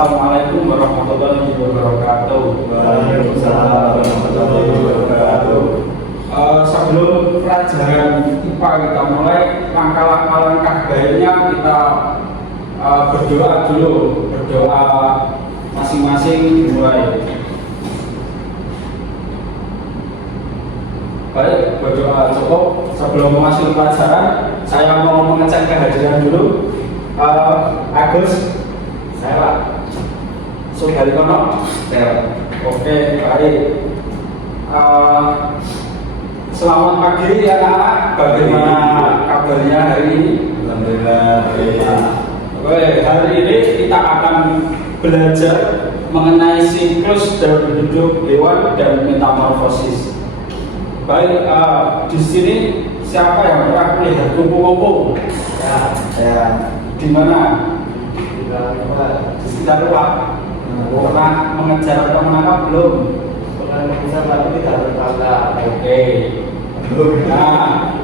Assalamualaikum warahmatullahi wabarakatuh. Waalaikumsalam warahmatullahi wabarakatuh. Sebelum pelajaran IPA kita mulai, langkah baiknya kita berdoa dulu. Berdoa masing-masing mulai. Baik, berdoa cukup. Sebelum masuk pelajaran, saya mau mengecek kehadiran dulu. Agus, saya Pak. Sudarikono, saya. Oke, baik. Selamat pagi anak-anak. Bagaimana kabarnya hari ini? Alhamdulillah. Oke, hari ini kita akan belajar mengenai siklus dalam hidup hewan dan metamorfosis. Baik, di sini siapa yang pernah melihat kupu-kupu? Ya. Di mana? Di sekitar rumah. Pernah mengejar atau menangkap belum? Pernah mengejar tapi tidak tertangkap. Oke. Nah,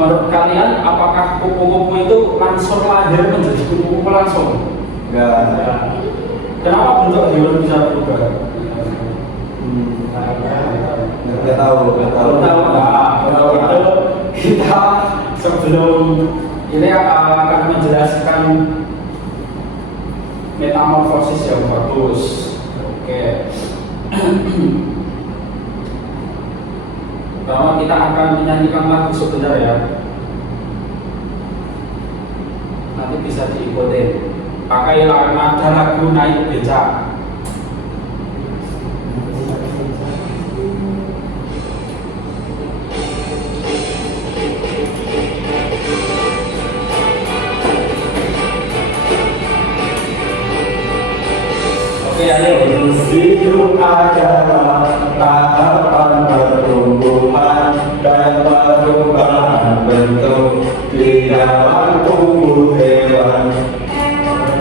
menurut kalian apakah kupu-kupu itu langsung lahir menjadi kupu-kupu langsung? Enggak. Kenapa bentuk hewan bisa berubah? Nggak tahu. Nah, kalau itu kita sebelum ini akan menjelaskan metamorfosis yang bagus. Oke. Pertama kita akan menyanyikan lagu sebentar ya. Nanti bisa diikutin. Pakai nada lagu Naik Becak. Oke, ayo. Hidup adalah tahapan pertumbuhan dan perubahan bentuk di dalam tubuh hewan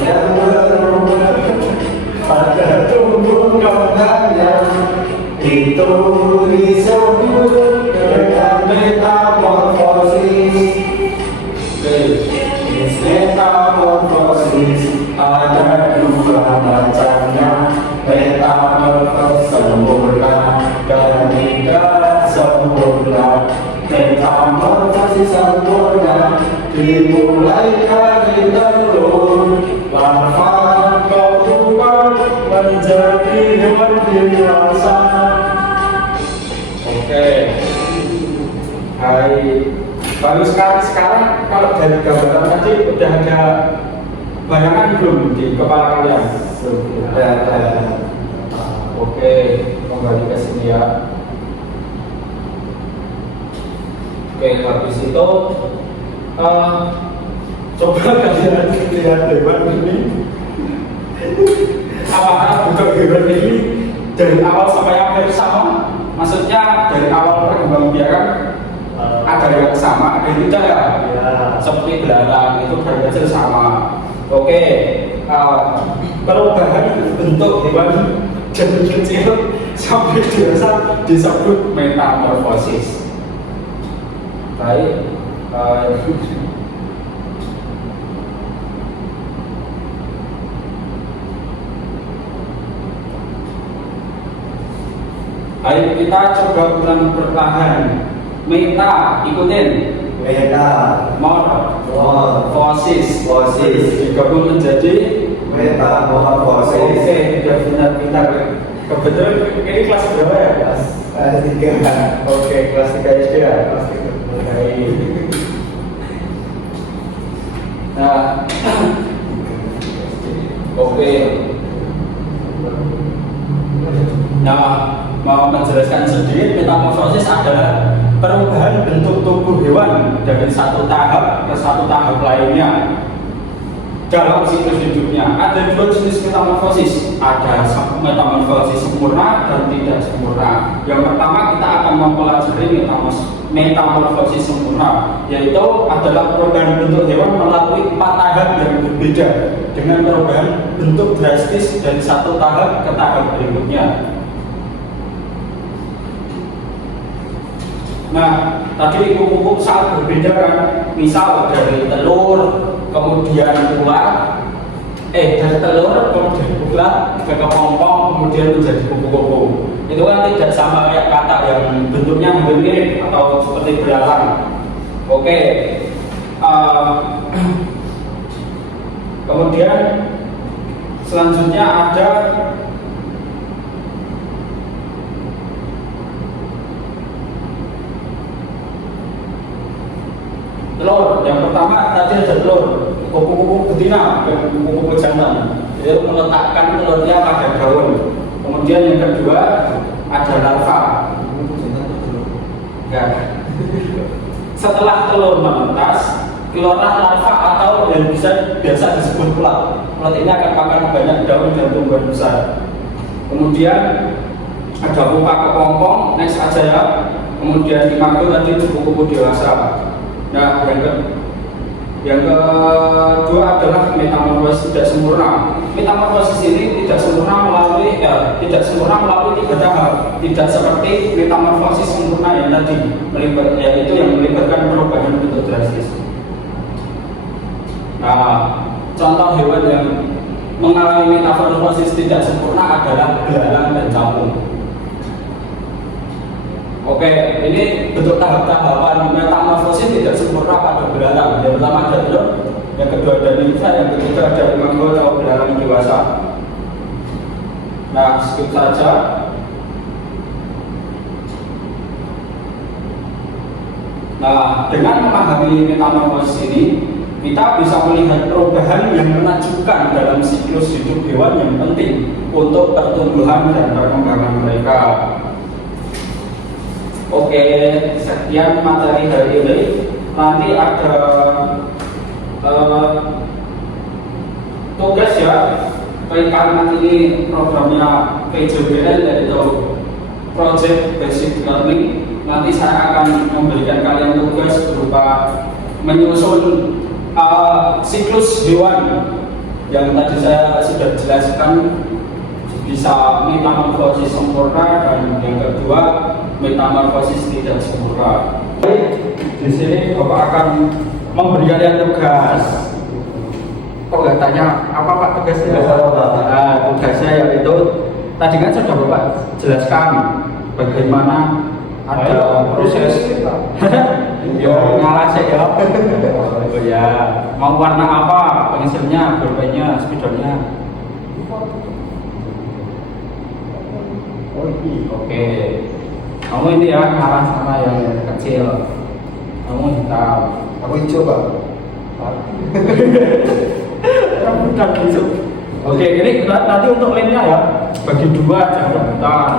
yang berubah pada tubuh kembangnya. Itu disebut dengan metamorfosis. Metamorfosis ada dua macamnya, metamorfosis sempurna dan tidak sempurna. Metamorfosis sempurna dimulai dari telur, larva berubah menjadi hewan dewasa. Oke. Hai. Baru sekarang kalau dari gambaran tadi udah ada bayangan belum di kepala kalian? Sudah ada. Oke, kembali ke sini ya. Oke, habis itu coba kalian lihat hewan ini. Apakah bentuk hewan ini dari awal sampai akhir sama? Maksudnya dari awal perkembangbiakan ada yang sama, ada yang tidak ya? Seperti belakang itu berhasil sama. Oke, perubahan bentuk hewan dari kecil sampai dewasa disebut metamorfosis. Baik, ayo kita coba ulang perlahan. Meta, ikutin. Metamorfosis digabung menjadi metamorfosis. Oke, sudah benar. Kebetulan ini kelas berapa ya? Kelas 3. Oke, kelas 3 SD ya? Kelas 3. Baik. Nah, oke. Nah, mau menjelaskan sedikit, metamorfosis adalah perubahan bentuk tubuh hewan dari satu tahap ke satu tahap lainnya dalam siklus hidupnya. Ada dua jenis metamorfosis, ada metamorfosis sempurna dan tidak sempurna. Yang pertama kita akan mempelajari metamorfosis sempurna, yaitu adalah perubahan bentuk hewan melalui 4 tahap yang berbeda dengan perubahan bentuk drastis dari satu tahap ke tahap berikutnya. Nah, tadi kupu-kupu saat berbeda kan, misal dari telur, kemudian ular, dari telur kemudian bulat ke kepompong kemudian menjadi kupu-kupu. Itu kan tidak sama kayak kata yang bentuknya hampir mirip atau seperti belalang. Oke. Kemudian selanjutnya ada telur. Yang pertama tadi ada telur kupu-kupu betina dan kupu-kupu jantan. Jadi meletakkan telurnya pada daun. Kemudian yang kedua ada larva. Ya. Setelah telur menetas, keluarlah larva atau yang biasa disebut pelat. Pelat ini akan makan banyak daun dan tumbuhan besar. Kemudian ada pupa kepompong, next aja ya. Kemudian dimakan tadi kupu-kupu dewasa. Nah, yang kedua adalah metamorfosis tidak sempurna. Metamorfosis ini tidak sempurna melalui 3 tahap. Tidak seperti metamorfosis sempurna yang tadi, yaitu yang melibatkan perubahan bentuk drastis. Nah, contoh hewan yang mengalami metamorfosis tidak sempurna adalah belalang dan capung. Oke, ini bentuk tahap-tahapan metamorfosis tidak sempurna pada belalang. Yang pertama ada telur, yang kedua ada nimfa, yang ketiga ada imago atau belalang dewasa. Nah, skip saja. Nah, dengan memahami metamorfosis ini, kita bisa melihat perubahan yang menakjubkan dalam siklus hidup hewan yang penting untuk pertumbuhan dan perkembangan mereka. Oke, sekian materi hari ini. Nanti ada tugas ya. Karena ini programnya PJBL yaitu Project Basic Learning. Nanti saya akan memberikan kalian tugas berupa menyusun siklus hewan yang tadi saya sudah jelaskan, bisa metamorfosis sempurna dan yang kedua metamorfosis tidak sempurna. Di sini Bapak akan memberi kalian tugas. Kok nggak tanya apa Pak tugasnya? Nah, tugasnya yaitu tadi kan sudah Bapak jelaskan bagaimana ada proses ngalah sih ya. Oh ya, mau warna apa pensilnya, bolpennya, spidolnya? Oke. Kamu ini ya arah sama yang kecil. Kamu hitam. Aku hijau Pak. Kamu bukan hijau. Oke, ini nanti untuk lainnya ya bagi 2 jangan rebutan.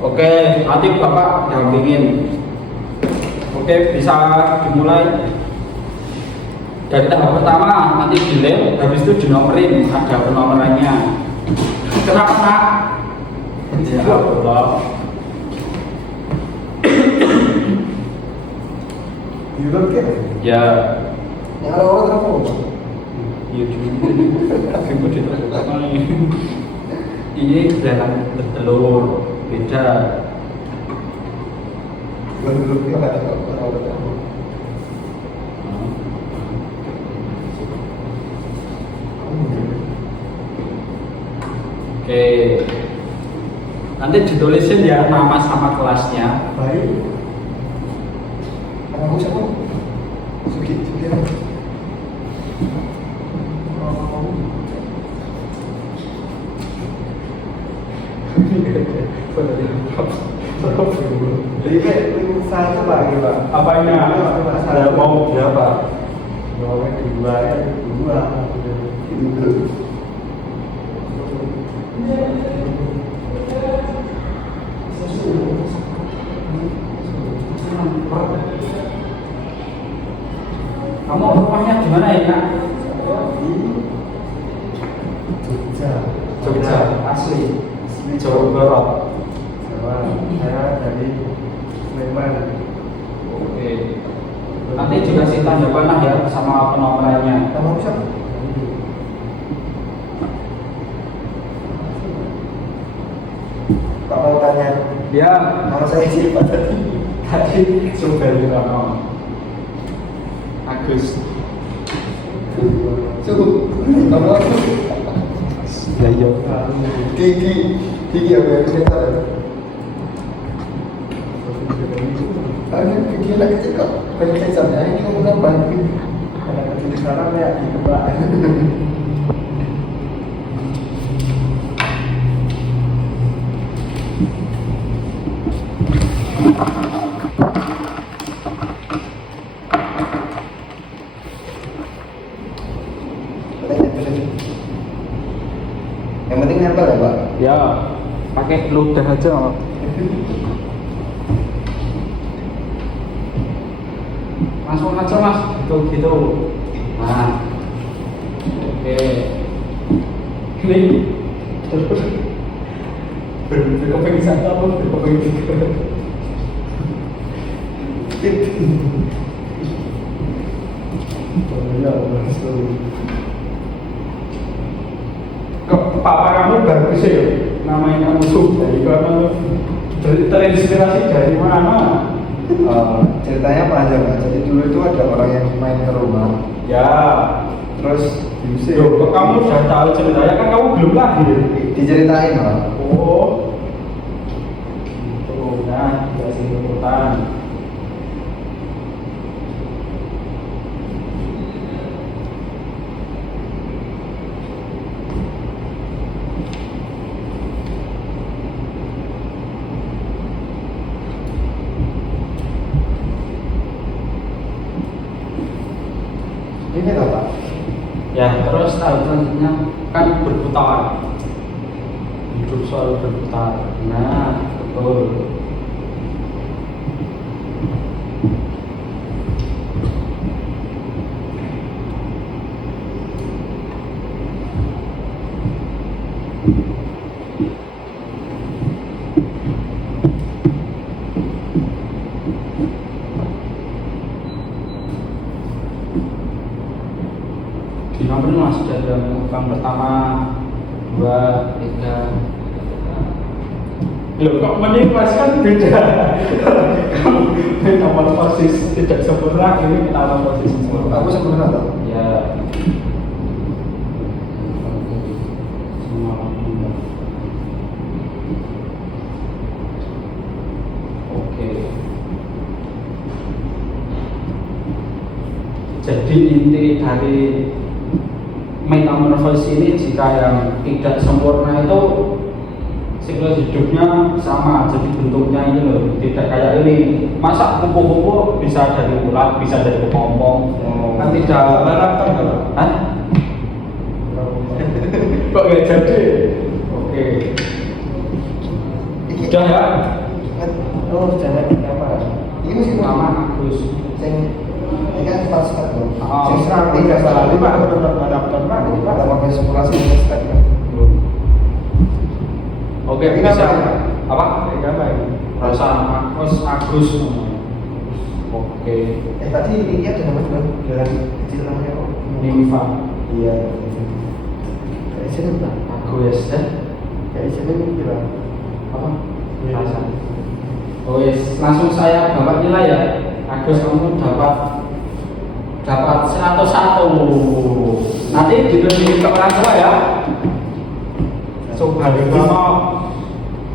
Oke, nanti Bapak dampingin. Oke, bisa dimulai dari tahap pertama, nanti dilem, habis itu dinomerin, ada penomorannya. Kenapa Pak? Ya Allah. Yurut kan? Ya. Yang ada orang kenapa? Iya juga. Aku diterima. Ini belalang bertelur, beda. Bentuknya nggak ada orang. Oke. Nanti ditulisin ya nama sama kelasnya. Baik. Kamu siapa? Suki. Ini saya coba gitu Pak. Apanya? Saya mau berapa? Mau kedua ya, kedua. Itu. Kamu rumahnya di mana ya Kak? Jogja, asli Jawa Barat. Saya dari Sleman. Oke. Nanti dikasih tanda panah ya sama penomorannya. Kamu siapa? Pak mau tanya. Ya, Nama saya siapa tadi? tadi Subel Wirano. Agus. Suhu, kamu aku. Ya iya. Gigi apa yang sensor ya? Ada gigi lagi cekak, banyak sensornya. Ini kamu tambah. Karena kecil sekarang ya di kebak. Yang penting nempel ya Pak? Ya, pakai ludah aja. Langsung aja mas, gitu. Nah, oke. Ini terus berkeping satu apa berkeping tiga? Ya Allah, Kok papa kamu bagus ya? Namanya kamu Subhai, karena terinspirasi dari mana? Ceritanya panjang Pak. Jadi dulu itu ada orang yang main ke rumah, Ya, terus diusir. loh, kok kamu udah tahu ceritanya kan kamu belum lahir. Diceritain Pak. Oh, gitu. Nah, dikasih liputan. Ini apa Pak? Ya, terus tahap selanjutnya kan berputar. Hidup selalu berputar. Nah, betul. Di nomor mas ada yang pertama, 2, 3. Loh kok mending mas kan beda. Kamu metamorfosis tidak sempurna, ini metamorfosis sempurna. Aku sempurna Pak. Ya. Oke. Jadi inti dari metamorfosis ini, jika yang tidak sempurna itu siklus hidupnya sama, jadi bentuknya ini loh, tidak kayak ini. Masa kupu-kupu bisa dari ulat, bisa dari kepompong, kan tidak karakter kalau, hah? Kok nggak jadi? Oke. Udah ya? Oh, jangan apa? Ini masih Nama Agus. Ini kan pas step loh. Oh. Sing serang tiga salah lima adaptor Pak. Ini Pak sama eksplorasi ini step kan. Oke, Ini bisa. apa? Apa? Apa ini? Rasa Agus. Oke. Tadi ini ada nama juga jalan kecil namanya kok. Nimfa. Iya. Kayak sini Pak. Agus ya. Kayak sini ini bilang Apa? Rasa. Oh yes, langsung saya bapak nilai ya. Agus kamu dapat 101. Nanti diberi ke orang tua ya. Subhai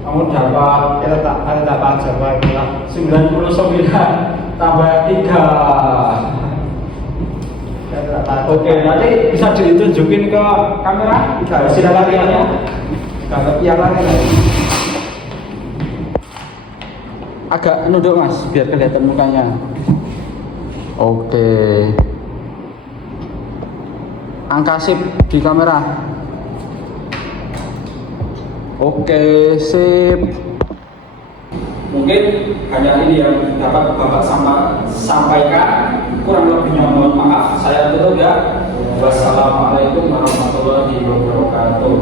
kamu dapat ada dapat Jawa bilang 99 tambah 3. Oke, nanti bisa ditunjukin ke kamera. Silakan lihatnya. Kalau yang lain Agak nunduk mas, biar kelihatan mukanya. Oke. Angka sip di kamera. Oke, sip. Mungkin hanya ini yang dapat Bapak sampaikan. Kurang lebihnya mohon maaf. Saya tutup ya. Wassalamualaikum warahmatullahi wabarakatuh.